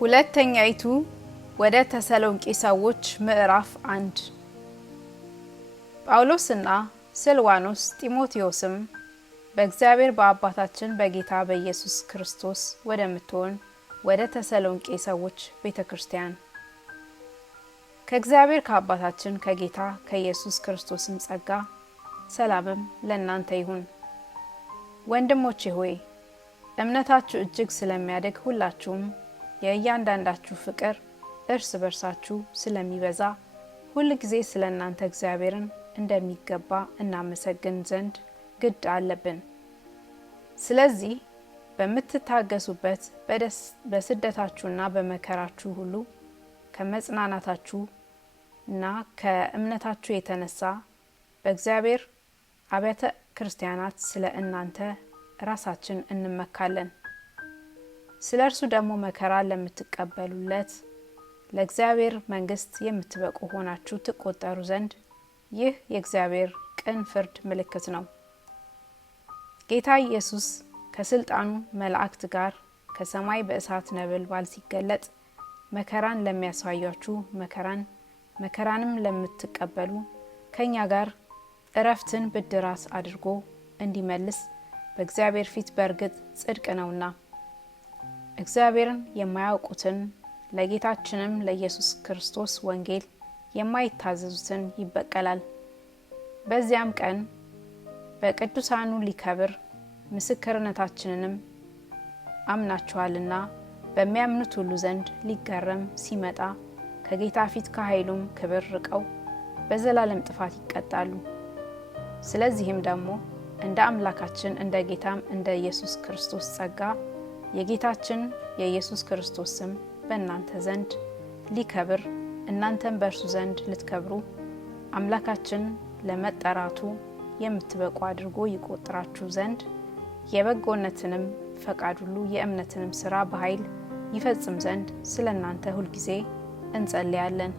ሁለተኛይቱ ወደ ተሰሎንቄ ሰዎች ምዕራፍ 1 ጳውሎስና ሲልዋኖስ ጢሞቴዎስም በእግዚአብሔር በአባታችን በጌታ በኢየሱስ ክርስቶስ ወደምትሆን ወደ ተሰሎንቄ ሰዎች ቤተክርስቲያን ከእግዚአብሔር ከአባታችን ከጌታ ከኢየሱስ ክርስቶስም ጸጋ ሰላምም ለእናንተ ይሁን። ወንድሞቼ ሆይ እምነታችሁ እጅግ ስለሚያድግ ሁላችሁም የእያንዳንዳችሁ ፍቅር እርስ በርሳችሁ ስለሚበዛ ሁሉ ጊዜ ስለእናንተ እግዚአብሔርን እንደሚገባ እናመሰግን ዘንድ ግድ አለብን። ስለዚህ በምትታገሱበት በስደታችሁና በመከራችሁ ሁሉ ከመጽናናታችሁና ከእምነታችሁ የተነሳ በእግዚአብሔር አብያተ ክርስቲያናት ስለ እናንተ ራሳችን እንመካለን። ስለ እርሱ ደግሞ መከራ ለምትቀበሉለት ለእግዚአብሔር መንግስት የምትበቁ ሆናችሁ ትቆጠሩ ዘንድ ይህ የእግዚአብሔር ቅን ፍርድ ምልክት ነው። ጌታ ኢየሱስ ከስልጣኑ መላእክት ጋር ከሰማይ በእሳት ነበልባል ሲገለጥ መከራን ለሚያሳያችሁ መከራንም ለምትቀበሉ ከኛ ጋር እረፍትን ብድራት አድርጎ እንዲመልስ በእግዚአብሔር ፊት በርግጥ ጽድቅ ነውና እግዚአብሔርን የማያውቁትን ለጌታችንም ለኢየሱስ ክርስቶስ ወንጌል የማይታዘዙትን ይበቀላል። በዚያም ቀን በቅዱሳኑ ሊከብር ምስክርነታችንንም አምናችኋልና በሚያምኑት ሁሉ ዘንድ ሊገረም ሲመጣ ከጌታ ፊት ከኃይሉም ክብር ርቀው በዘላለም ጥፋት ይቀጣሉ። ስለዚህም ደግሞ እንደ አምላካችን እንደ ጌታም እንደ ኢየሱስ ክርስቶስ ጸጋ የጌታችን የኢየሱስ ክርስቶስ ስም በእናንተ ዘንድ ሊከብር እናንተም በእርሱ ዘንድ ልትከብሩ አምላካችን ለመጠራቱ የምትበቁ አድርጎ ይቆጥራችሁ ዘንድ የበጎነትንም ፈቃድ ሁሉ የእምነትንም ሥራ በኃይል ይፈጽም ዘንድ ስለ እናንተ ሁልጊዜ እንጸልያለን።